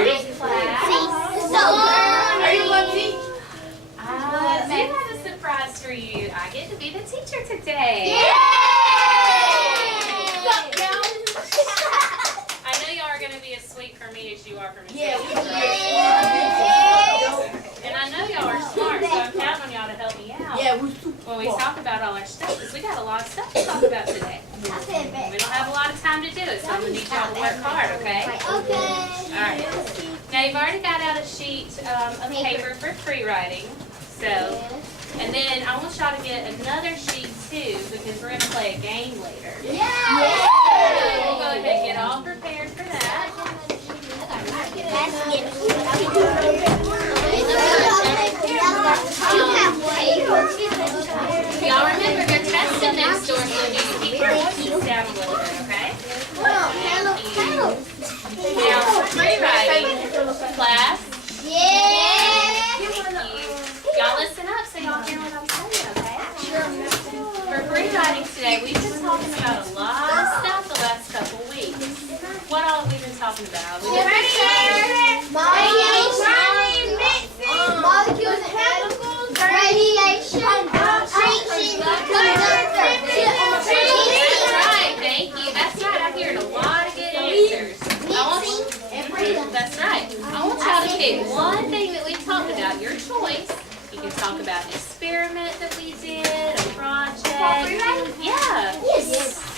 morning, class. Are you going to teach? Maybe I have a surprise for you. I get to be the teacher today. I know y'all are going to be as sweet for me as you are for me. And I know y'all are smart, so I'm counting on y'all to help me out. Yeah, we're super When we talk about all our stuff, because we got a lot of stuff to talk about today. We don't have a lot of time to do it, so I'm going to need y'all to work hard, okay? Okay. Alright. Now you've already got out a sheet of paper for free writing. So, and then I want y'all to get another sheet too, because we're going to play a game later. So we'll go ahead and get all prepared for that. Y'all remember they're testing next door, so you can keep your voices down a little bit, okay? Now, for free writing, class, y'all listen up so y'all hear what I'm saying, okay? For free writing today, we've been talking about a lot of stuff the last couple weeks. What all have we been talking about? We've been Molecules and chemicals, radiation, That's right, thank you. That's right, I'm hearing a lot of good answers. That's right. I want y'all to pick one thing that we've talked about, your choice. You can talk about an experiment that we did, a project. Yeah.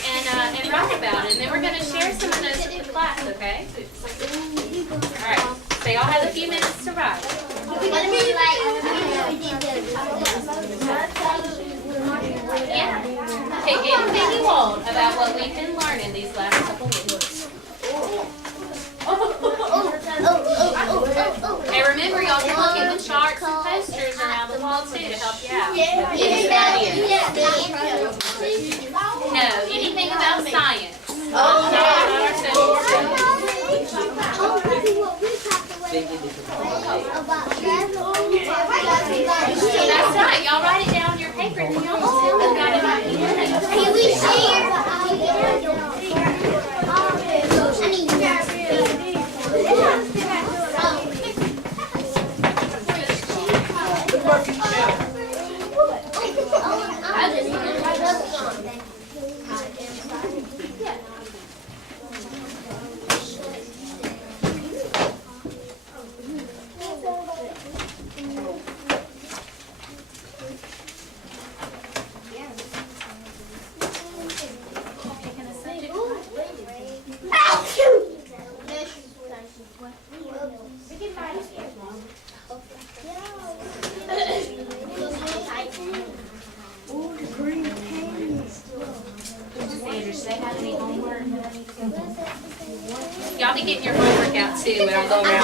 And write about it. And then we're going to share some of those with the class, okay? Alright, so y'all have a few minutes to write. Yeah. Pick anything you want about what we've been learning these last couple weeks. Hey, remember y'all can look at the charts and posters around the wall too to help you out. No, anything about science. Not our social That's right. Y'all write it down on your paper and then y'all just got it right here. Can we share? Y'all be getting your homework out too when I go around.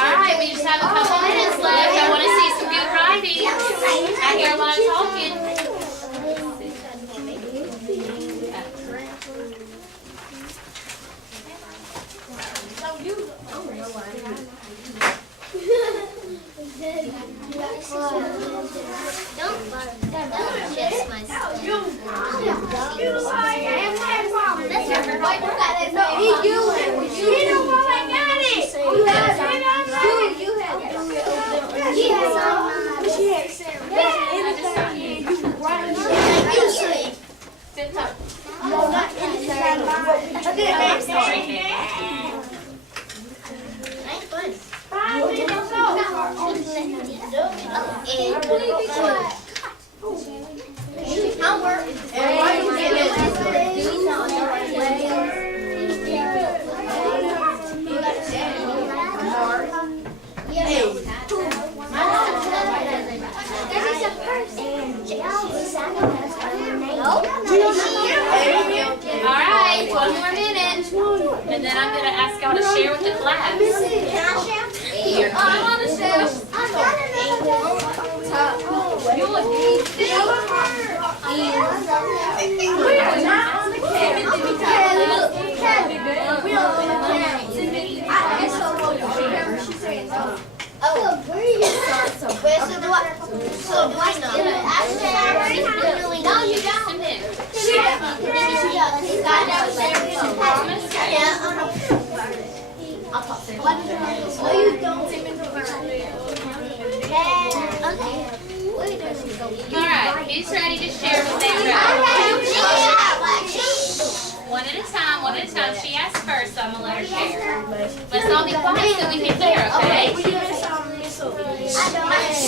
Alright, we just have a couple minutes left. I want to see some good writing. I hear a lot of talking. Alright, 1 more minute. And then I'm going to ask y'all to share with the class. Here, come on the shelf. Alright, who's ready to share with Sandra? One at a time, one at a time. She asked first, so I'm going to let her share. Let's all be quiet so we can hear, okay?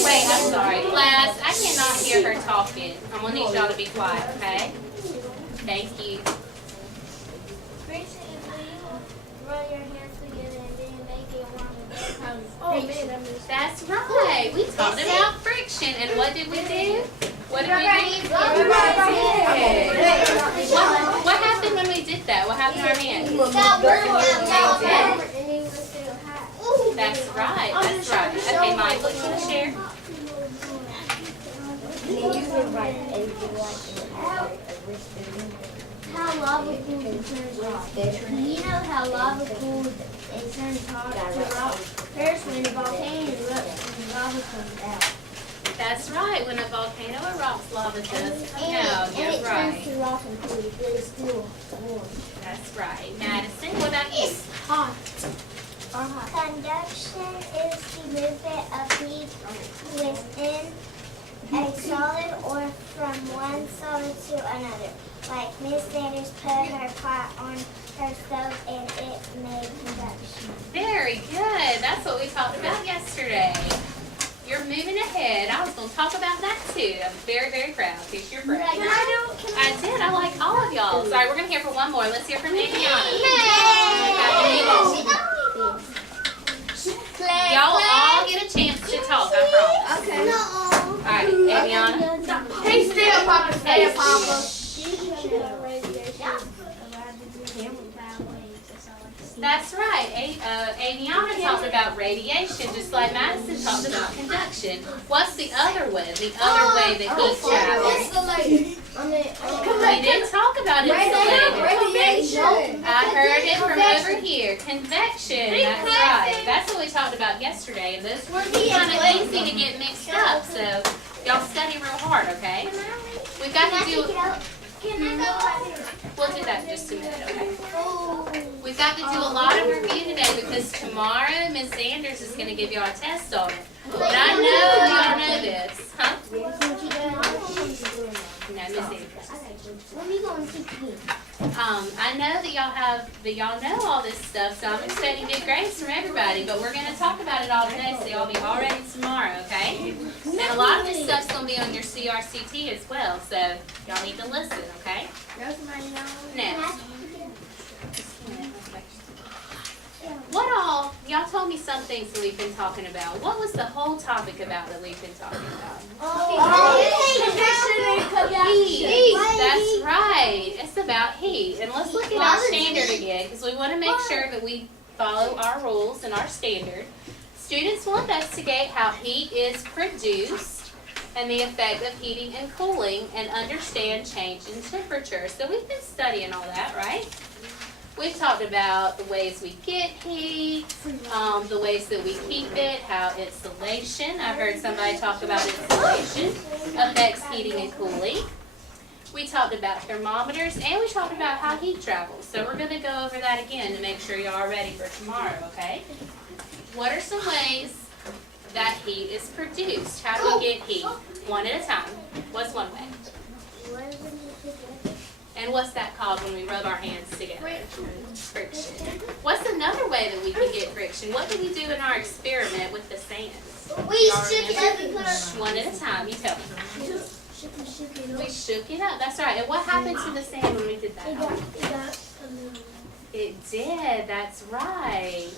Wait, I'm sorry. Class, I cannot hear her talking. I'm going to need y'all to be quiet, okay? Thank you. Run your hands together and then make it warm. That's right. We talked about friction, and what did we do? What did we do? What happened when we did that? What happened to our hands? That's right. That's right. Okay, Mike, what you want to share? How lava pools turns hot. Do you know how lava pools turns hot to rock? First, when a volcano erupts and lava comes out. That's right. When a volcano erupts, lava does come out. And You're it turns right. to rock and cool, but it's still warm. That's right. Madison, what about you? Hot. Conduction is the movement of heat within a solid or from one solid to another. Like Miss Sanders put her pot on her stove and it made conduction. Very good. That's what we talked about yesterday. You're moving ahead. I was going to talk about that too. I'm very, very proud. Here's your friend. I did. I like all of y'all. Sorry, we're going to hear for one more. Let's hear from Adriana. Y'all all get a chance to talk, I promise. Okay. No. All right, Adriana. Hey, still, Papa. Stay, Papa. That's right. Aviana talked about radiation, just like Madison talked about conduction. What's the other way? The other way that heat travels. We didn't talk about insulating. Radiation. I heard it from over here. Convection. That's right. That's what we talked about yesterday. And those words are kind of easy to get mixed up. So y'all study real hard, okay? We've got to do. We'll do that in just a minute, okay? We've got to do a lot of review today because tomorrow Ms. Sanders is going to give y'all a test on it. But I know y'all know this, huh? No, Ms. Sanders. I know that y'all know all this stuff, so I'm expecting good grades from everybody, but we're going to talk about it all today, so y'all be all ready tomorrow, okay? And a lot of this stuff's going to be on your CRCT as well, so y'all need to listen, okay? Now, what all, y'all told me some things that we've been talking about. What was the whole topic about that we've been talking about? Heat. That's right. It's about heat. And let's look at our standard again because we want to make sure that we follow our rules and our standard. Students will investigate how heat is produced and the effect of heating and cooling and understand change in temperature. So we've been studying all that, right? We've talked about the ways we get heat, the ways that we keep it, how insulation, I heard somebody talk about insulation, affects heating and cooling. We talked about thermometers, and we talked about how heat travels. So we're going to go over that again to make sure y'all are ready for tomorrow, okay? What are some ways that heat is produced? How do we get heat? One at a time. What's one way? And what's that called when we rub our hands together? Friction. What's another way that we can get friction? What did we do in our experiment with the sands? We shook it up and put our. One at a time, you tell me. We shook it up, that's right. And what happened to the sand when we did that? It did, that's right.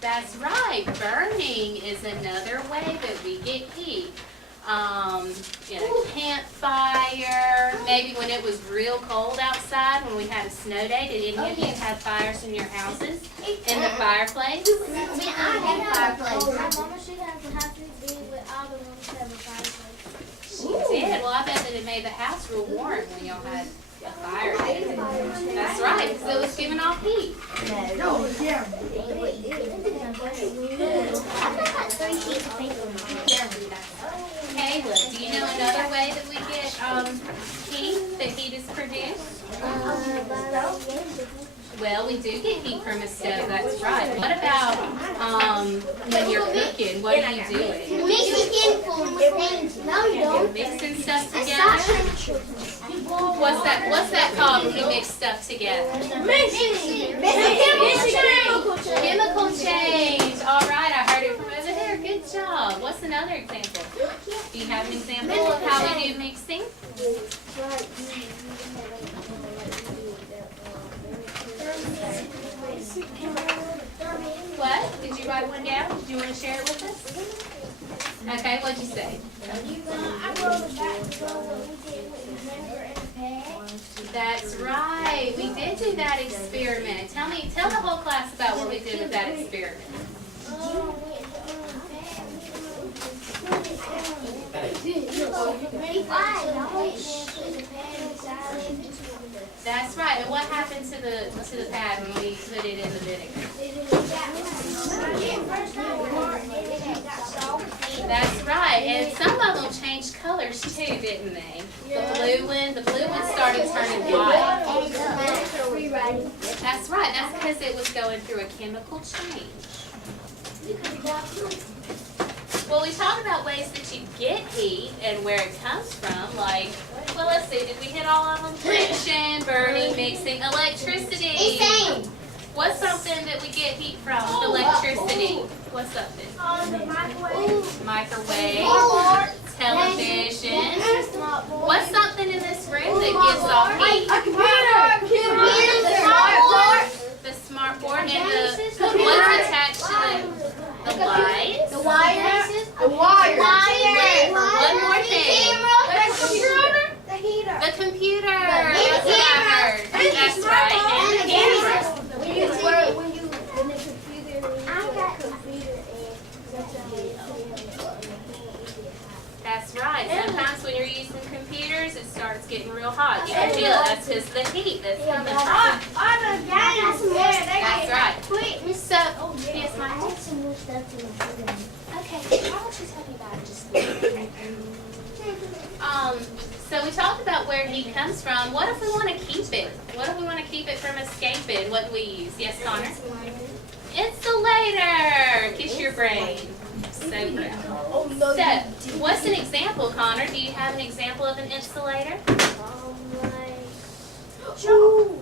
That's right. Burning is another way that we get heat. In a campfire, maybe when it was real cold outside, when we had a snow day. Did any of you have fires in your houses? In the fireplace? I had a fireplace. My mama should have to be with all the rooms have a fireplace. She did. Well, I bet that it made the house real warm when y'all had a fire. That's right, because it was giving off heat. No, yeah. Caleb, do you know another way that we get heat, that heat is produced? Well, we do get heat from a stove, that's right. What about when you're cooking, what are you doing? No, you don't. Mixing stuff together? What's that called when you mix stuff together? Chemical change. All right, I heard it from over there. Good job. What's another example? Do you have an example of how we do mixing? What? Did you write one down? Did you want to share it with us? Okay, what'd you say? That's right. We did do that experiment. Tell the whole class about what we did with that experiment. That's right. And what happened to the pad when we put it in the vinegar? That's right. And some of them changed colors too, didn't they? The blue one started turning white. That's right. That's because it was going through a chemical change. Well, we talked about ways that you get heat and where it comes from, like, well, let's see, did we hit all of them? Friction, burning, mixing, electricity. What's something that we get heat from with electricity? What's something? Microwave, television. What's something in this room that gives off heat? The smart board and what's attached to the lights? The wires. One more thing. The heater. The computer. That's what I heard. That's right. And the camera. That's right. Sometimes when you're using computers, it starts getting real hot. You can feel it. That's just the heat that's coming from it. That's right. So, yes, I Michael? had some more stuff to include. Okay. Why don't you tell me about it just a little bit? So we talked about where heat comes from. What if we want to keep it? What if we want to keep it from escaping? What do we use? Yes, Connor? Insulator. Kiss your brain. So proud. So, what's an example, Connor? Do you have an example of an insulator? You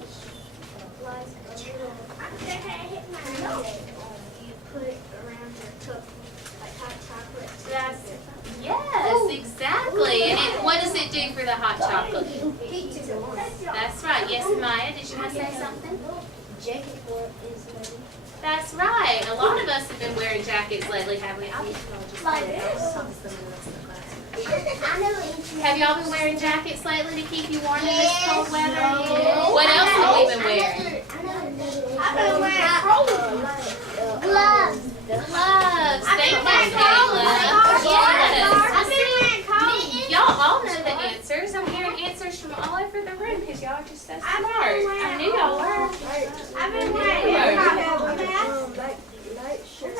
put it around your cup, like hot chocolate. Yes, exactly. And what does it do for the hot chocolate? That's right. Yes, Maya, did you want to say something? Jacket for it is ready. That's right. A lot of us have been wearing jackets lately, haven't we? I'll just Like play this? it. Talk to some of the rest of the class. I know. Have y'all been wearing jackets lately to keep you warm in this cold weather? What else have we been wearing? I've been wearing gloves. Gloves. Thank you, Caleb. I've been wearing coats. Y'all all know the answers. I'm hearing answers from all over the room because y'all are just so smart. I knew y'all were. I've been wearing Light shirt,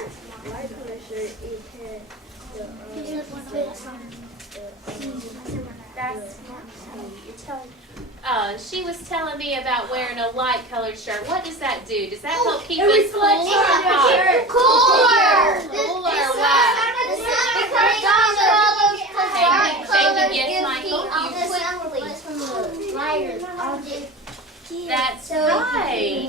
light color shirt, it had That's she was telling me about wearing a light colored shirt. What does that do? Does that help keep us cool or hot? Cooler. Cooler. Why? Thank That's So right.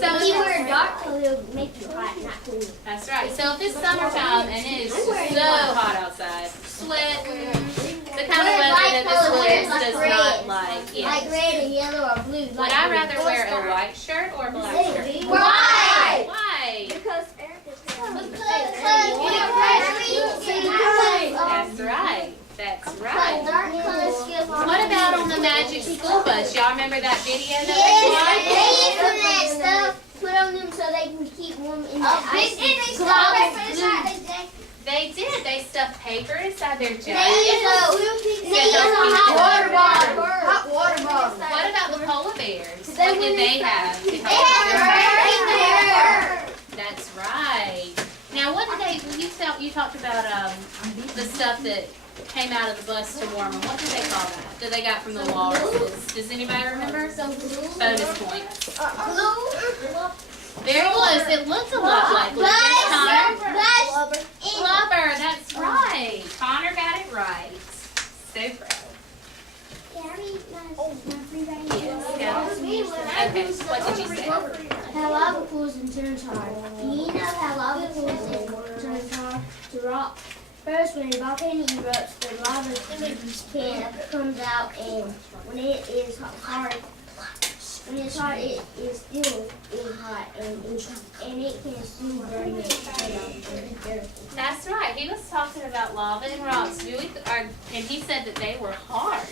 So keyword dark color will make you hot, not cool. That's right. So if it's summertime and it is so hot outside, sweating, the kind of weather that this Williams does not like. Like Yes. red and yellow or blue. Would I rather wear a white shirt or a black shirt? White. Why? Because Erica's That's right. That's right. Dark colors give off. What about on the Magic School Bus? Y'all remember that video that Yes, we they use that stuff. Put on them so they can keep warm in the ice. They did. They stuffed paper inside their They jacket. use a hot water bottle. hot water bottle. What about the polar bears? What did they have? They have That's right. Now, what did they? You talked about the stuff that came out of the bus to warm them. What did they call that? That they got from the walruses? Does anybody remember? Bonus points. Very close. It looked a lot like Connor. Blubber. That's right. Connor got it right. So proud. Okay. What did you say? How lava cools and turns hard. Do you know how lava cools and turns hard to rock? First, when a volcano erupts, the lava can comes out, and when it is hard, when it's hot, it is still hot, and it can still burn it. That's right. He was talking about lava and rocks. And he said that they were hard.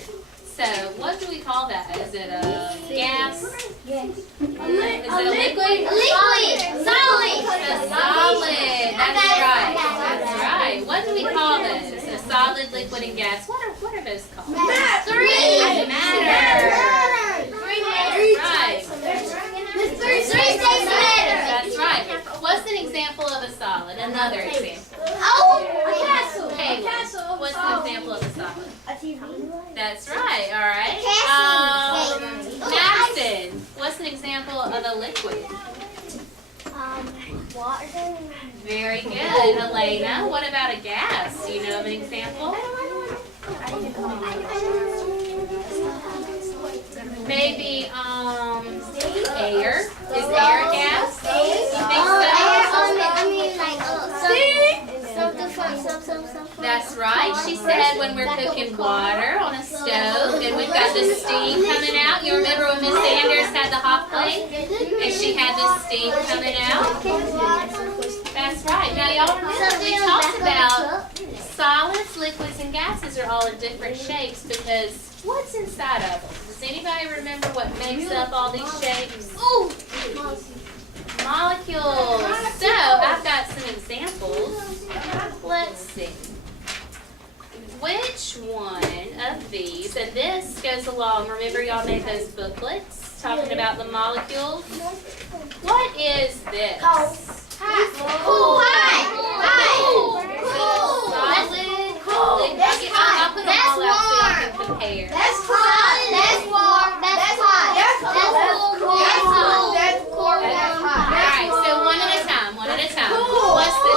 So what do we call that? Is it a gas? Yes. Is it a liquid? Liquid. Solid. A solid. That's right. That's right. What do we call those? A solid, liquid, and gas. What are those called? Matter. Right. Three states matter. That's right. What's an example of a solid? Another example. Oh, a castle. Caleb, what's an example of a solid? A TV. That's right. All right. Madison, what's an example of a liquid? Water. Very good. Elena, what about a gas? Do you know of an example? Maybe air. Is air a gas? You think so? That's right. She said when we're cooking water on a stove and we've got the steam coming out. You remember when Miss Sanders had the hot plate and she had the steam coming out? That's right. Now y'all remember we talked about solids, liquids, and gases are all in different shapes because what's inside of them? Does anybody remember what makes up all these shapes? Molecules. So I've got some examples. Let's see. Which one of these, and this goes along, remember y'all made those booklets talking about the molecules? What is this? Cool. Solid. I'll put them all out so y'all can compare. That's hot. That's warm. That's hot. That's cool. That's hot. That's cold. That's hot. Alright, so one at a time. What's this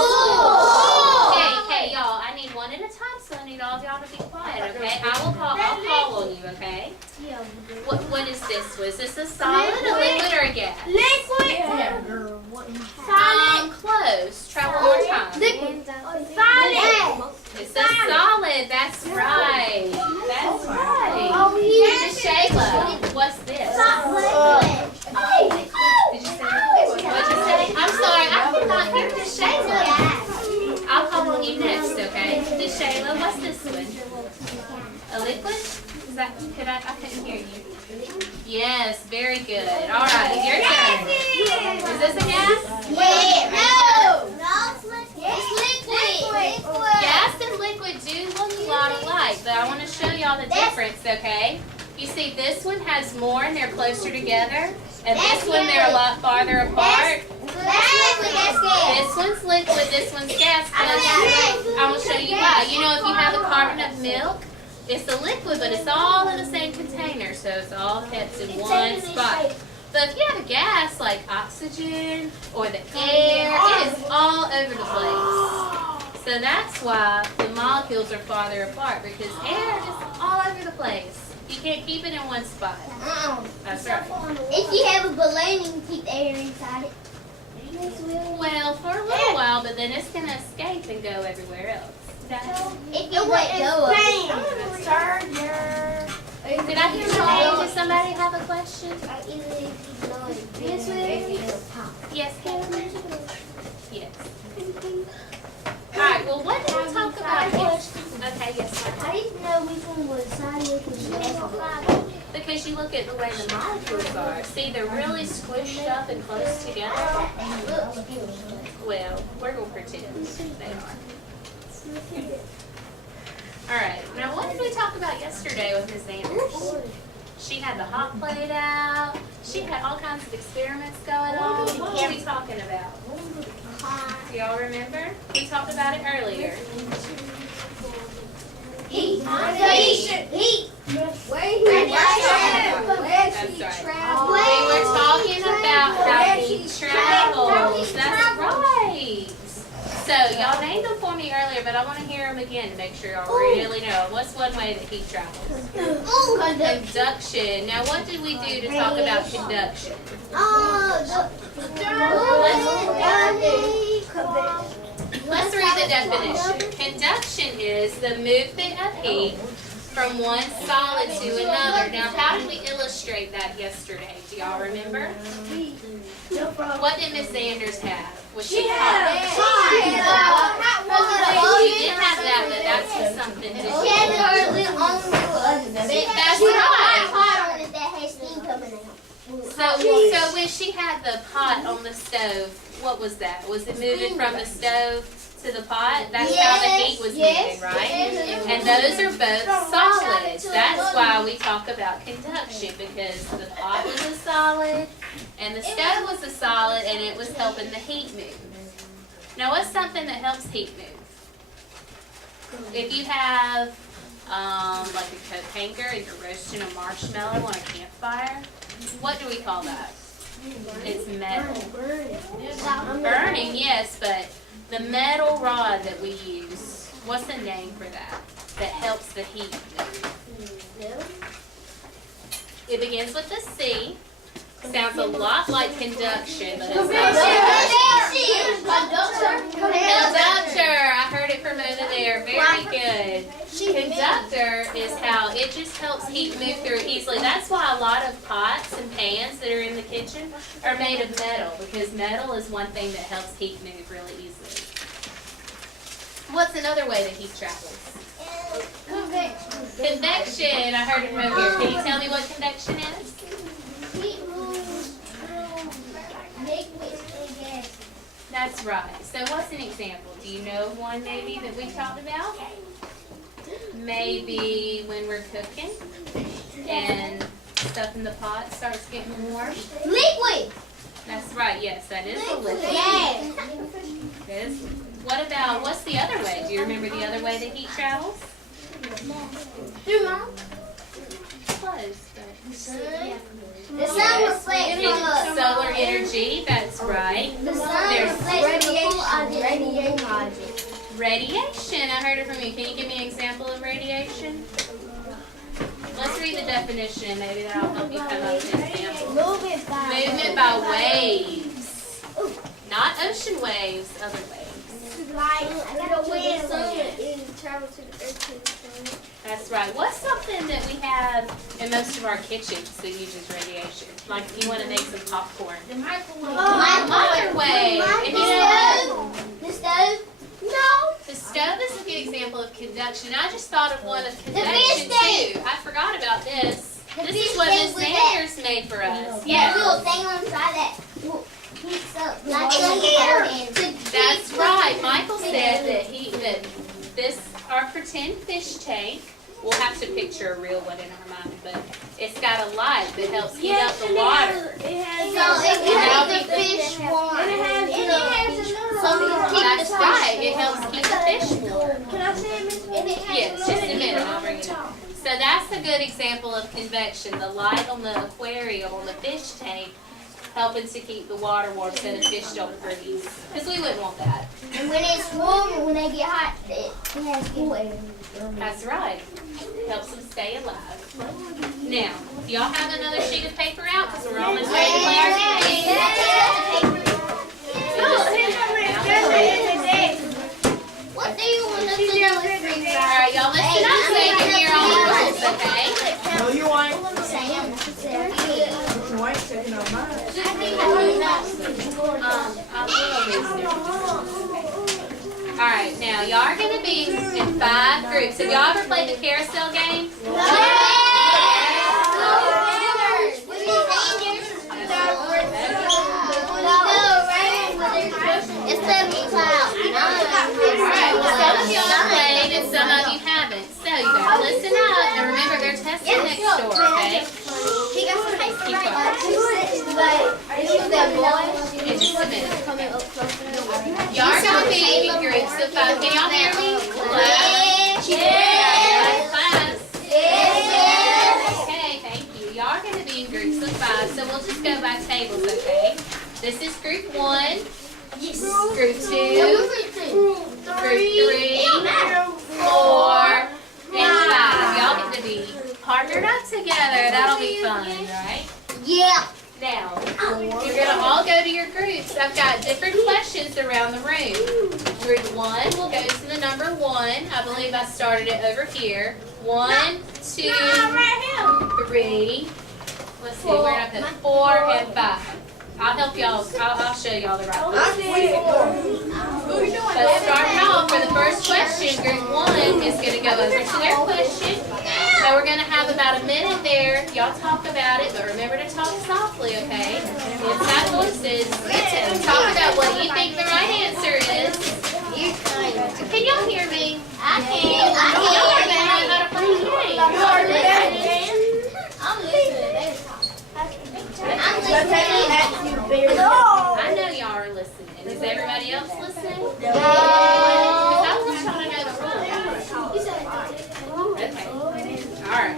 one? Okay, y'all, I need one at a time, so I need all of y'all to be quiet, okay? I'll call on you, okay? What is this? Was this a solid, a liquid, or a gas? Close. Try one more time. It's a solid. That's right. That's right. Shayla, what's this? Did you say? What'd you say? I'm sorry, I could not hear the Shayla. I'll call on you next, okay? The Shayla, what's this one? A liquid? Is that? I couldn't hear you. Yes, very good. All right, your turn. Is this a gas? Gas and liquid do look a lot alike, but I want to show y'all the difference, okay? You see, this one has more and they're closer together, and this one they're a lot farther apart. This one's liquid, this one's gas. I will show you why. You know, if you have a carton of milk, it's a liquid, but it's all in the same container, so it's all kept in one spot. But if you have a gas like oxygen or the air, it is all over the place. So that's why the molecules are farther apart, because air is all over the place. You can't keep it in one spot. That's right. If you have a balloon, you can keep the air inside it. Well, for a little while, but then it's gonna escape and go everywhere else. If you let go of it. Did I hear my name? Does somebody have a question? Yes, Karen? Yes. Alright, well, what did we talk about? Okay, yes, ma'am. How do you know which one was side, which was Because you look at the way the molecules are. See, they're really squished up and close together. Well, we're going to pretend they are. Alright, now what did we talk about yesterday with Ms. Anders? She had the hot plate out. She had all kinds of experiments going on. What were we talking about? Do y'all remember? We talked about it earlier. Heat. That's right. We were talking about how heat travels. That's right. So y'all named them for me earlier, but I want to hear them again to make sure y'all really know. What's one way that heat travels? Conduction. Now, what did we do to talk about conduction? Let's read the definition. Conduction is the movement of heat from one solid to another. Now, how did we illustrate that yesterday? Do y'all remember? What did Miss Anders have? Was she hot? She did have that, but that's just something different. That's right. So when she had the pot on the stove, what was that? Was it moving from the stove to the pot? That's how the heat was moving, right? And those are both solids. That's why we talk about conduction, because the pot was a solid and the stove was a solid, and it was helping the heat move. Now, what's something that helps heat move? If you have like a coat hanger and you're roasting a marshmallow on a campfire, what do we call that? It's metal. Burning, yes, but the metal rod that we use, what's the name for that helps the heat move? It begins with a C. Sounds a lot like conduction, but it's not. Conductor. I heard it from over there. Very good. Conductor is how it just helps heat move through easily. That's why a lot of pots and pans that are in the kitchen are made of metal, because metal is one thing that helps heat move really easily. What's another way that heat travels? Convection. I heard it from over here. Can you tell me what convection is? That's right. So what's an example? Do you know of one maybe that we talked about? Maybe when we're cooking and stuff in the pot starts getting warm. Liquid. That's right. Yes, that is a liquid. Yes. That is. What about, what's the other way? Do you remember the other way that heat travels? Close, but The sun reflects from us. solar energy. That's right. The sun reflects radiation. Radiation. I heard it from you. Can you give me an example of radiation? Let's read the definition, and maybe that'll help you come up with an example. Movement by waves. Not ocean waves, other waves. That's right. What's something that we have in most of our kitchens that uses radiation? Like if you want to make some popcorn. The Microwave. And you know what? The stove? No. The stove is a good example of conduction. I just thought of one of convection fish too. I forgot about this. The This fish is what thing Miss with that. Sanders made for us. That Yeah. little thing on the side that heats up like a That's right. Michael said that this our pretend fish tank. We'll have to picture a real one in our mind, but it's got a light that helps heat up the water. So it helps the fish warm. And it has That's right. It helps keep the fish warm. Can I say it, Miss? Yes, just a minute. I'll bring it up. So that's a good example of convection. The light on the aquarium, on the fish tank, helping to keep the water warm so the fish don't freeze. Because we wouldn't want that. And when it's warm and when they get hot, That's right. Helps them stay alive. Now, do y'all have another sheet of paper out? Because we're almost ready to play our game. What do you want us to do with Alright, y'all listen up so you can hear all the rules, okay? No, you ain't. Sam? You ain't taking no mine. Alright, now y'all are going to be in 5 groups. Have y'all ever played the carousel game? It's the cloud. Alright, well some of y'all have played and some of you haven't. So you gotta listen up and remember they're testing next door, okay? Keep quiet. In just a minute. Y'all are going to be in groups of 5. Can y'all hear me? Class. Class. Okay, thank you. Y'all are going to be in groups of 5, so we'll just go by tables, okay? This is group 1, group 2, group 3, 4, and 5. Y'all get to be partnered up together. That'll be fun, right? Yeah. Now, you're going to all go to your groups. I've got different questions around the room. Group 1 will go to the number 1. I believe I started it over here. 1, 2, 3. Let's see, where did I put 4 and 5. I'll help y'all. I'll show y'all the right place. So starting off for the first question, group 1 is going to go over to their question. So we're going to have about a minute there. Y'all talk about it, but remember to talk softly, okay? Inside voices. Talk about what you think the right answer is. Can y'all hear me? I can. Y'all are going to know how to play the game. I'm listening. I know y'all are listening. Is everybody else listening? No. I want y'all to know the rules. Okay. Alright.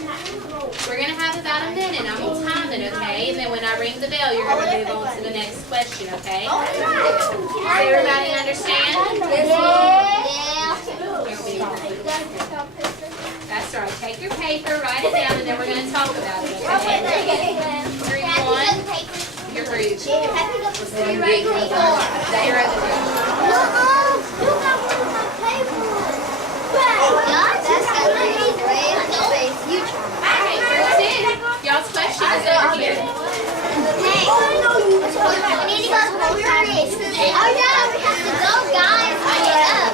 We're going to have about a minute. I'm going to time it, okay? And then when I ring the bell, you're going to move on to the next question, okay? Does everybody understand? That's right. Take your paper, write it down, and then we're going to talk about it, okay? Group 1, your group. Stay right Okay, group 2. Y'all's question is over here. We need to go to Paris. Oh no, we have to go, guys. Hurry up.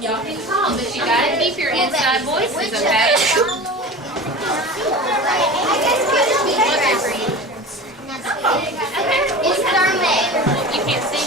Y'all can talk, but you gotta keep your inside voices, okay? It's Thurman. You can't see.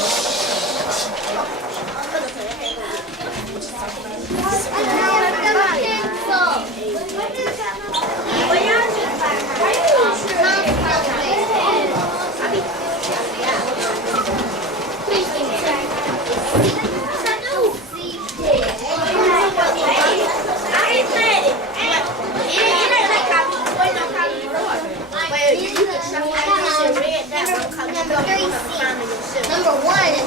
Number 1 is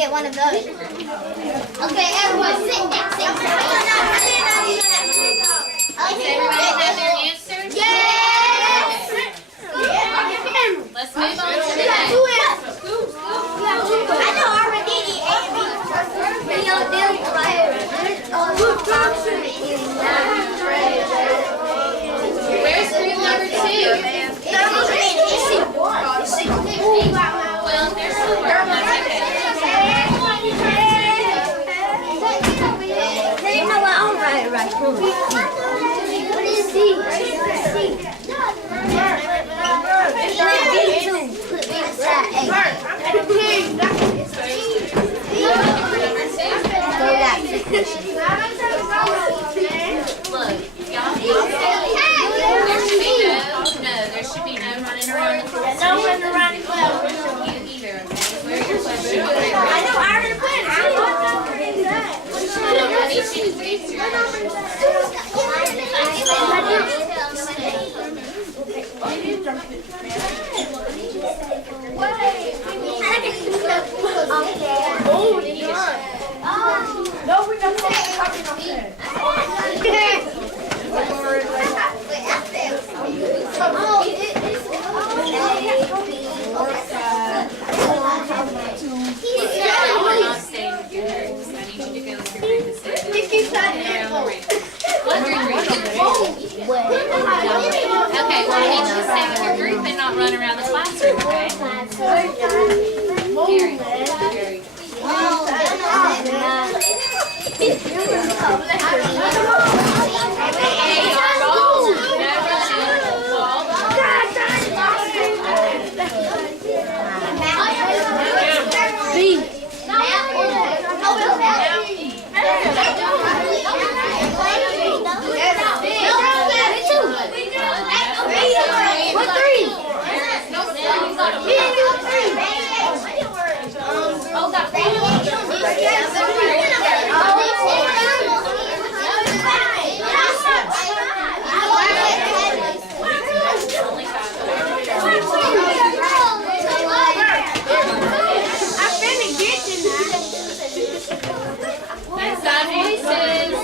get one of those. Okay, everyone sit next to Does everybody have their answers? Yes! Let's move on to the next. I know already the A and B. Where's group number 2? What group are you in? Okay, well, I need you to stay with your group and not run around the classroom, okay? Very good. Hey, y'all, roll. No running. Wall. Inside voices.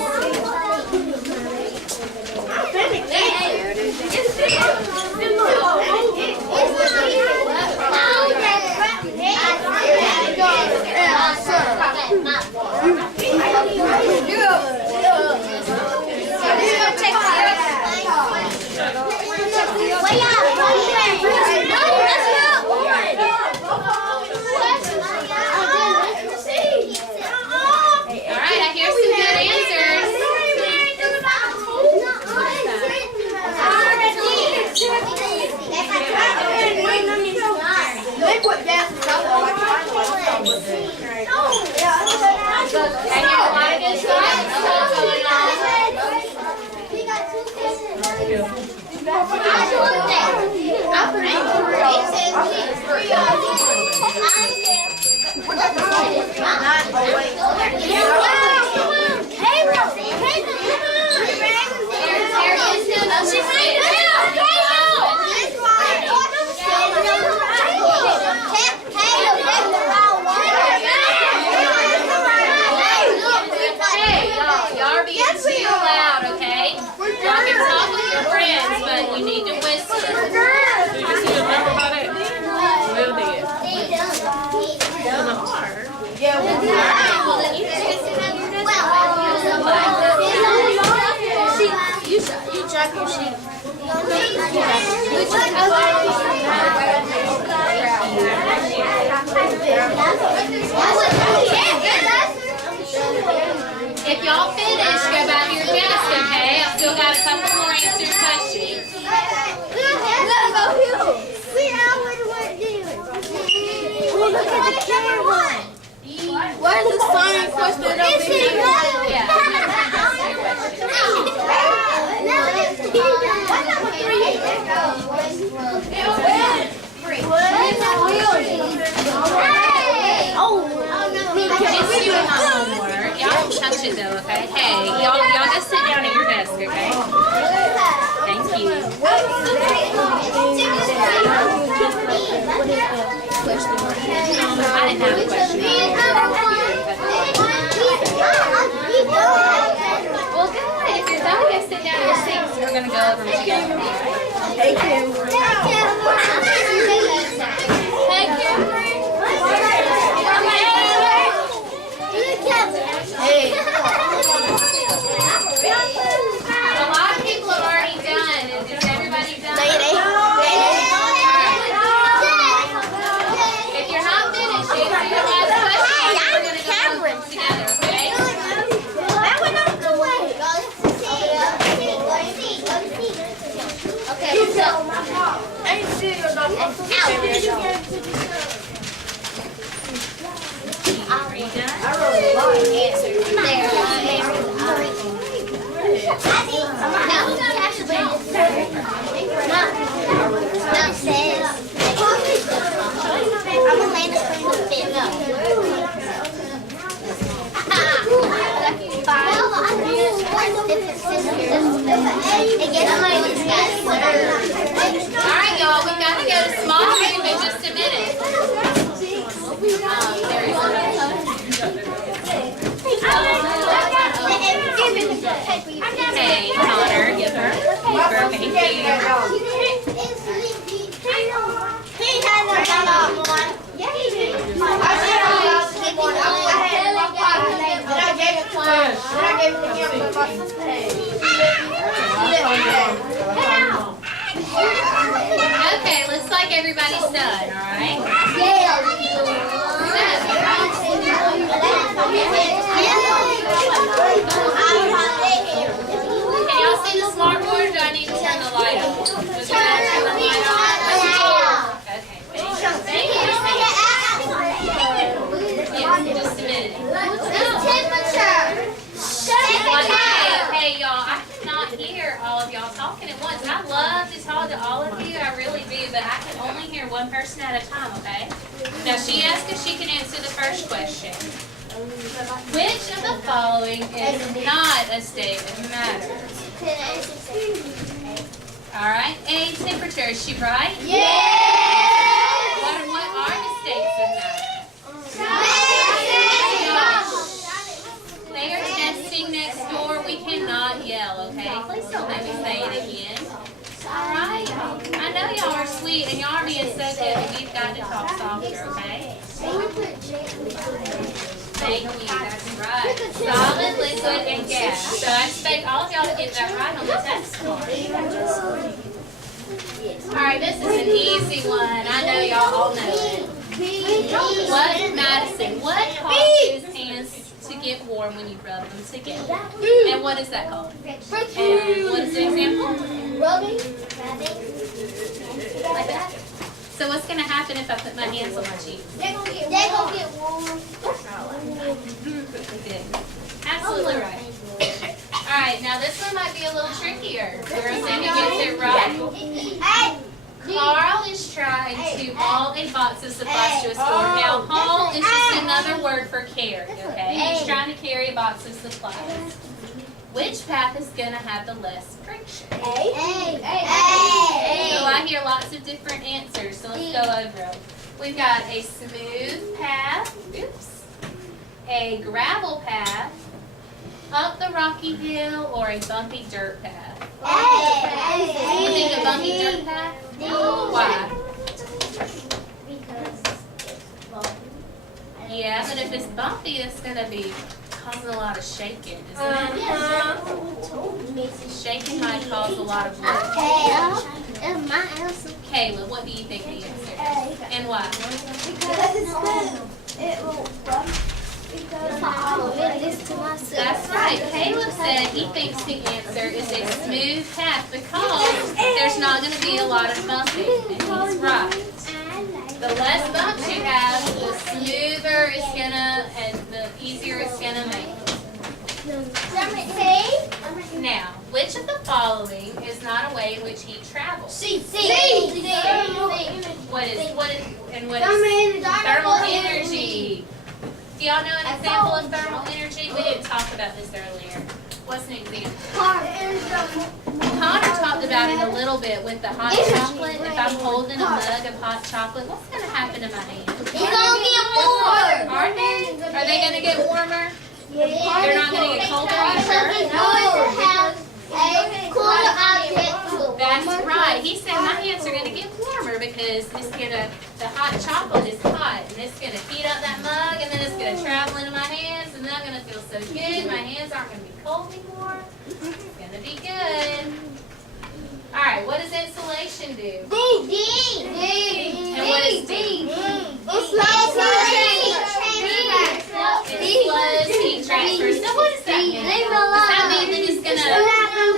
Alright, I hear some good answers. I hear a lot of good science stuff going Hey, y'all are being too loud, okay? Y'all can talk with your friends, but you need to whisper. Do you see the number by that? Will did. Yeah, well, Alright, well then you guys sit down your desk. You drop your sheet. If y'all finish, go back to your desk, okay? I've still got a couple more answered questions. Look at the camera. Why is the sign posted up Just doing my homework. Y'all don't touch it though, okay? Hey, y'all just sit down at your desk, okay? Thank you. I didn't have a question. Well, good. If you're done, go sit down at your seats. We're gonna go over them together. Thank you. Thank you. A lot of people have already done. Is everybody done? If you're not finished, you can do the last question. We're gonna go together, okay? Are you done? I wrote a lot of answers. Alright, y'all, we gotta go to small group in just a minute. Hey, Connor, give her. Thank you. I had my pocket. Then I gave it to her. Then I everything else but my pay. Okay, looks like everybody's done, alright? Can y'all see the smart board, or do I need to turn the light on? Does it matter if I turn the light on? Okay, thank you. Just a minute. Hey, y'all, I cannot hear all of y'all talking at once. I love to talk to all of you, I really do, but I can only hear one person at a time, okay? Now, she asked if she can answer the first question. Which of the following is not a state of matter? Alright, A, temperature, is she right? What are the states of matter? They are testing next door. We cannot yell, okay? Please don't make me say it again. Alright? I know y'all are sweet and y'all are being so good, but you've got to talk softer, okay? Thank you, that's right. Solid, liquid, and gas. So I expect all of y'all to get that right on the test card. Alright, this is an easy one. I know y'all all know it. Madison, what causes hands to get warm when you rub them together? And what is that called? And what is the example? Rubbing. Like that? So what's going to happen if I put my hands on my cheeks? They're gonna get warm. Absolutely right. Alright, now this one might be a little trickier. We're assuming gets it right. Carl is trying to haul a box of supplies to a store. Now, haul is just another word for carry, okay? He's trying to carry a box of supplies. Which path is going to have the less friction? So I hear lots of different answers, so let's go over them. We've got a smooth path, a gravel path, up the rocky hill, or a bumpy dirt path. You think a bumpy dirt path? Why? Yeah, but if it's bumpy, it's going to be causing a lot of shaking, isn't it? Shaking might cause a lot of work. Kayla, what do you think the answer is? And why? Because it's smooth. It will bump. That's right. Caleb said he thinks the answer is a smooth path because there's not going to be a lot of bumping. And he's right. The less bumps you have, the smoother it's going to, and the easier it's going to make. Now, which of the following is not a way in which he travels? What is thermal energy? Do y'all know an example of thermal energy? We didn't talk about this earlier. What's an example? Connor talked about it a little bit with the hot chocolate. If I'm holding a mug of hot chocolate, what's going to happen to my hand? It's gonna get warm. Are they? Are they going to get warmer? They're not going to get colder, are you sure? That's right. He said my hands are going to get warmer because the hot chocolate is hot, and it's going to heat up that mug, and then it's going to travel into my hands, and then I'm going to feel so good. My hands aren't going to be cold anymore. It's going to be good. All right, what does insulation do? And what is D? It slows heat transfer. So what does that mean? Does that mean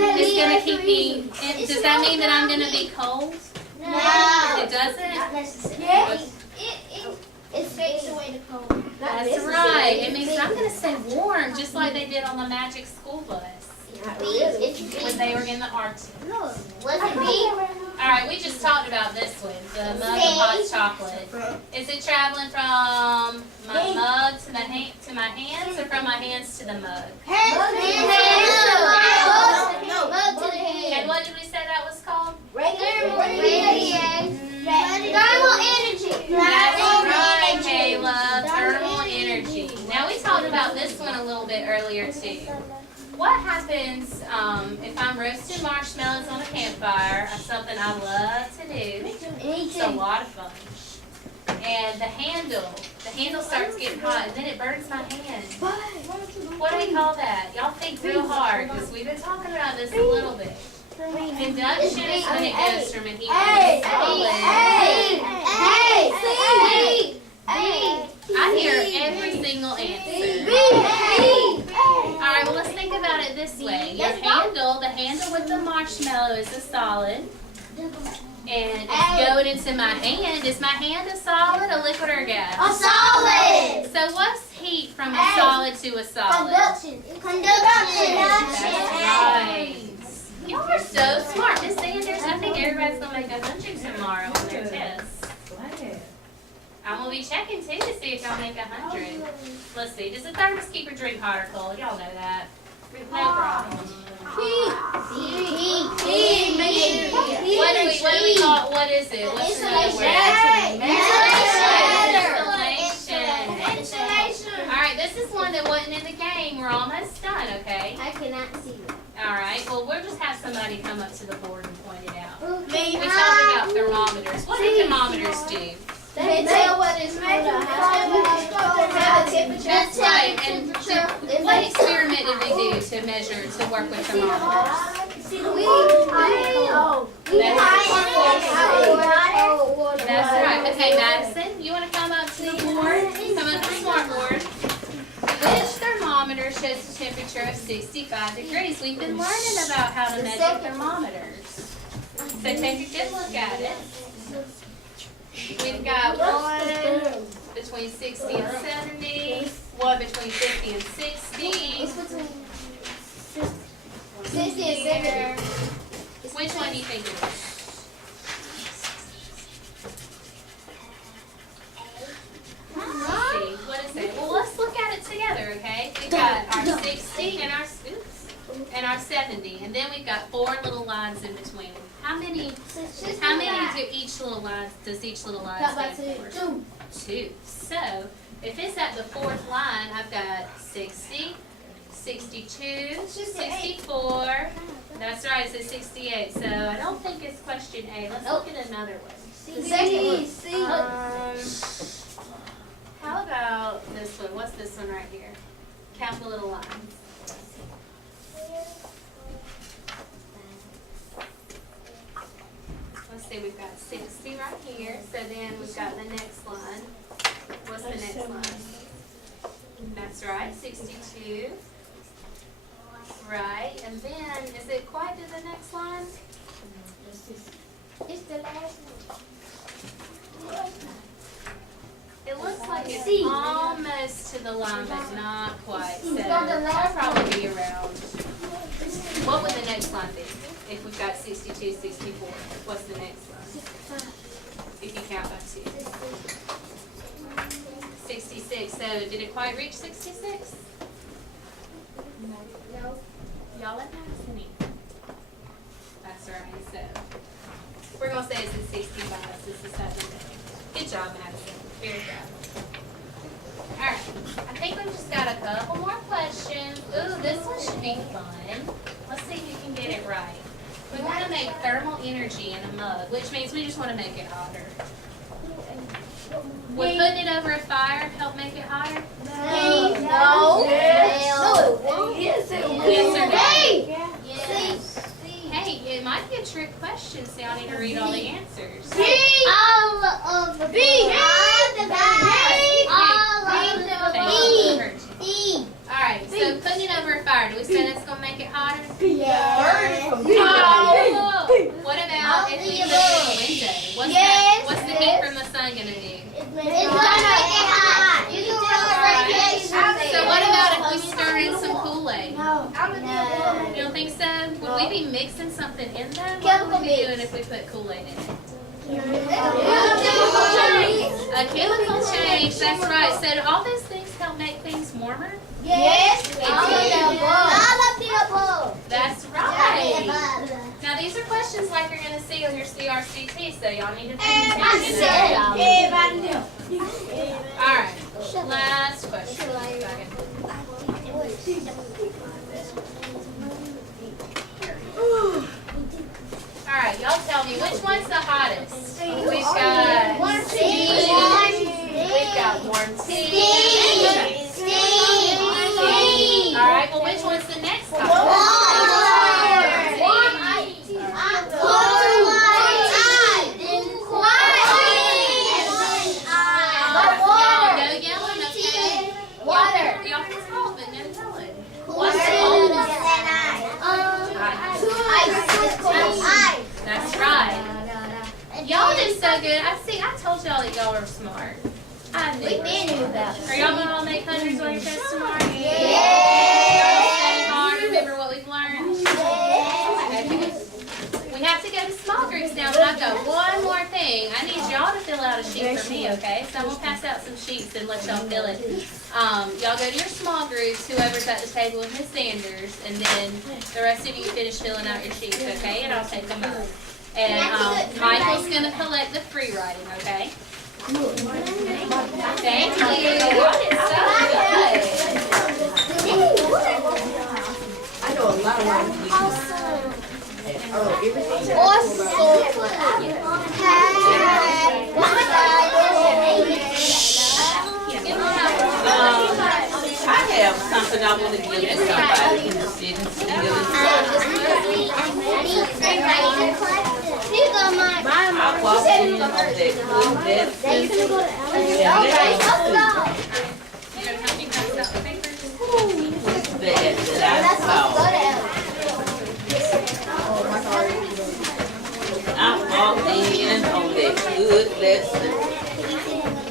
that it's gonna keep me? Does that mean that I'm gonna be cold? No. It doesn't. It takes away the cold. That's right. It means I'm gonna stay warm, just like they did on the Magic School Bus when they were in the Arctic. All right, we just talked about this one, the mug of hot chocolate. Is it traveling from my mug to my hands, or from my hands to the mug? And what did we say that was called? Thermal energy. That's right, Caleb. Thermal energy. Now we talked about this one a little bit earlier too. What happens if I'm roasting marshmallows on a campfire? That's something I love to do. It's a lot of fun. And the handle The handle starts getting hot and then it burns my hand. What do we call that? Y'all think real hard because we've been talking about this a little bit. Induction is when it goes from a heat to a solid. I hear every single answer. Alright, well let's think about it this way. Your handle, the handle with the marshmallow is a solid. And it's going into my hand. Is my hand a solid, a liquid, or a gas? A solid. So what's heat from a solid to a solid? Conduction. That's right. Y'all are so smart. Miss Sanders, I think everybody's going to make 100 tomorrow on their test. I'm going to be checking too to see if y'all make 100. Let's see. Does the thermos keep your drink hot or cold? Y'all know that. No problem. What do we call it? What is it? What's another word? Insulation. Alright, this is one that wasn't in the game. We're almost done, okay? I cannot see it. Alright, well we'll just have somebody come up to the board and point it out. Me. We talked about thermometers. What do thermometers do? They tell what it's made of. That's right. And what experiment did we do to measure, to work with thermometers? That's right. Okay, Madison, you want to come up to the board? Come up to the smartboard. Which thermometer shows a temperature of 65 degrees? We've been learning about how to measure thermometers. So take a good look at it. We've got one between 60 and 70, one between 50 and 60. 60 and 70. Which one do you think it is? Let's see. What is it? Well, let's look at it together, okay? We've got our 60 and our 70, and then we've got 4 little lines in between. How many do each little line stand for? 2. So, if it's at the 4th line, I've got 60, 62, 64. That's right, it's at 68. So, I don't think it's question A. Let's look at another one. How about this one? What's this one right here? Count the little lines. Let's see, we've got 60 right here. So then we've got the next line. What's the next line? That's right, 62. Right, and then, is it quite to the next line? It's the last one. It looks like it's almost to the line, but not quite. So that'll probably be around. What would the next line be? If we've got 62, 64, what's the next line? If you count by 2. 66. So did it quite reach 66? No. Y'all at Madison? That's right. So we're going to say it's at 65. This is 7. Good job, Madison. Very proud. Alright. I think we've just got a couple more questions. Ooh, this one should be fun. Let's see if you can get it right. We want to make thermal energy in a mug, which means we just want to make it hotter. Would putting it over a fire help make it hotter? No. Yes or no? Yes. Hey, it might be a trick question, so y'all need to read all the answers. All of the Alright, so putting it over a fire, do we say that's going to make it hotter? Yes. What about if we put it in the window? What's the heat from the sun going to do? It's gonna get hot. You can So what about if we stir in some Kool-Aid? No. You don't think so? Would we be mixing something in that? What Chemical would we be doing mix. if we put Kool-Aid in it? A A chemical change, that's right. So do all those things help make things warmer? Yes. All of the above. That's right. Now these are questions like you're going to see on your CRCT, so y'all need to pay attention. Alright, last question. Alright, y'all tell me, which one's the hottest? We've got warm Y'all no yelling, okay? Water. Y'all can talk, but no yelling. What's cold? Ice. That's right. Y'all did so good. I told y'all that y'all were smart. I knew it. Are y'all gonna make hundreds on your test tomorrow? Y'all study hard. Remember what we've learned? Okay. We have to go to small groups now, but I've got one more thing. I need y'all to fill out a sheet for me, okay? So I'm gonna pass out some sheets and let y'all fill it. Y'all go to your small groups, whoever's at the table with Miss Sanders, and then the rest of you finish filling out your sheets, okay? And I'll take them up. And Michael's gonna collect the free writing, okay? Thank you. Y'all did so good. I know a lot of languages. I have something I want to give to somebody in the city. I walked in on that good desk. You gonna help me pass out the papers? That I saw. I walked in on that good lesson.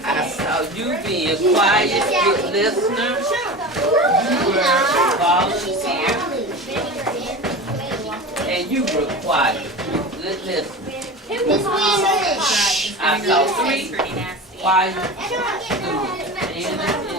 I saw you being quiet, good listener. You were volunteer. And you were quiet, good listener. I saw three quiet students.